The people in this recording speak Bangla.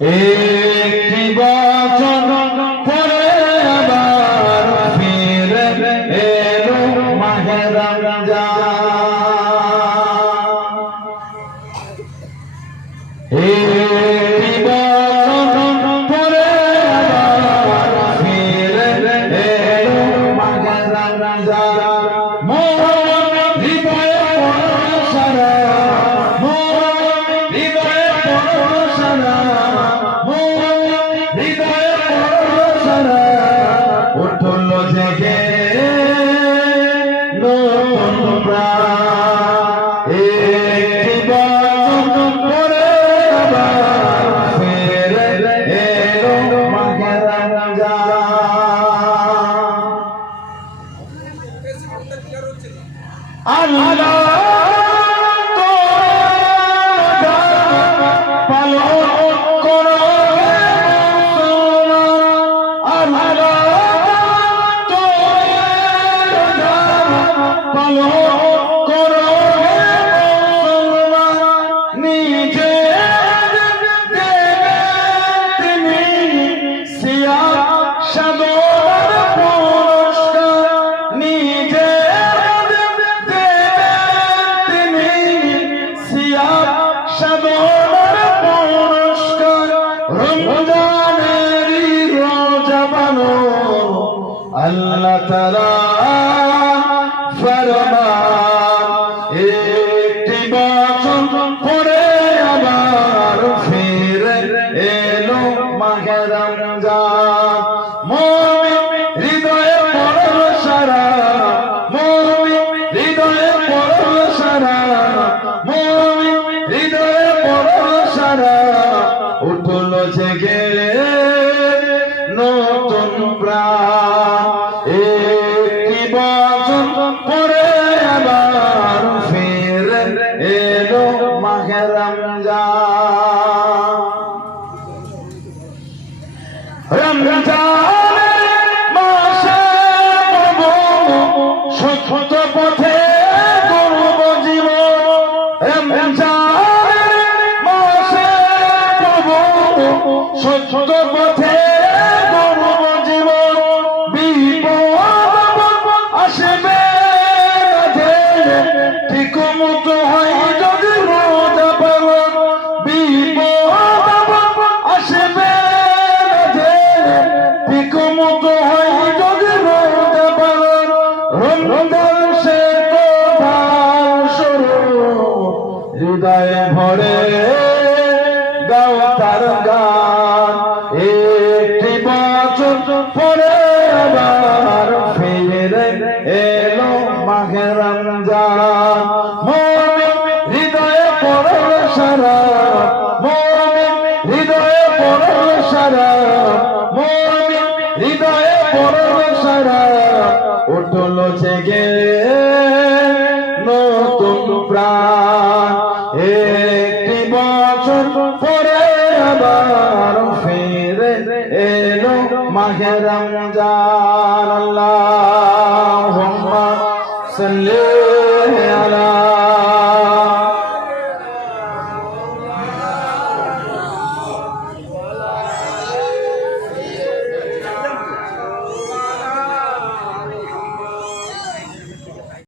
একটি বছর পরে আবার ফিরে এলো মাহে রমজান। একটি বছর পরে আবার ফিরে এলো মাহে রমজান। মোর হৃদয়ে পরশারা, মোর হৃদয়ে পরশারা, হৃদয়ে পরশারা উঠল জেগে নতুন প্রাণ। একটি বছর পরে আবার ফিরে এলো মাহে রমজান। আল্লাহ আল্লাহ তাআলা ফরমান। একটি বছর পরে আবার ফিরে এলো মাহে রমজান। মুমিন হৃদয়ে পরশারা, মুমিন হৃদয়ে পরশারা, মুমিন হৃদয়ে পরশারা উঠল জেগে নতুন প্রাণ। একটি বছর পরে আবার ফিরে এলো মাহে রমজান। রমজানের মাসে প্রভু সত্য পথে গড়ব জীবন। রমজানের মাসে প্রভু সত্য পথে হৃদয়ে ভরে গাও তার গান। একটি বছর পরে আবার ফিরে এলো মাহে রমজান। মুমিন হৃদয়ে পরশারা, মুমিন হৃদয়ে পরশারা, মুমিন হৃদয়ে পরশারা উঠল জেগে নতুন প্রাণ। একটি বছর পরে আবার ফিরে এলো মাহে রমজান।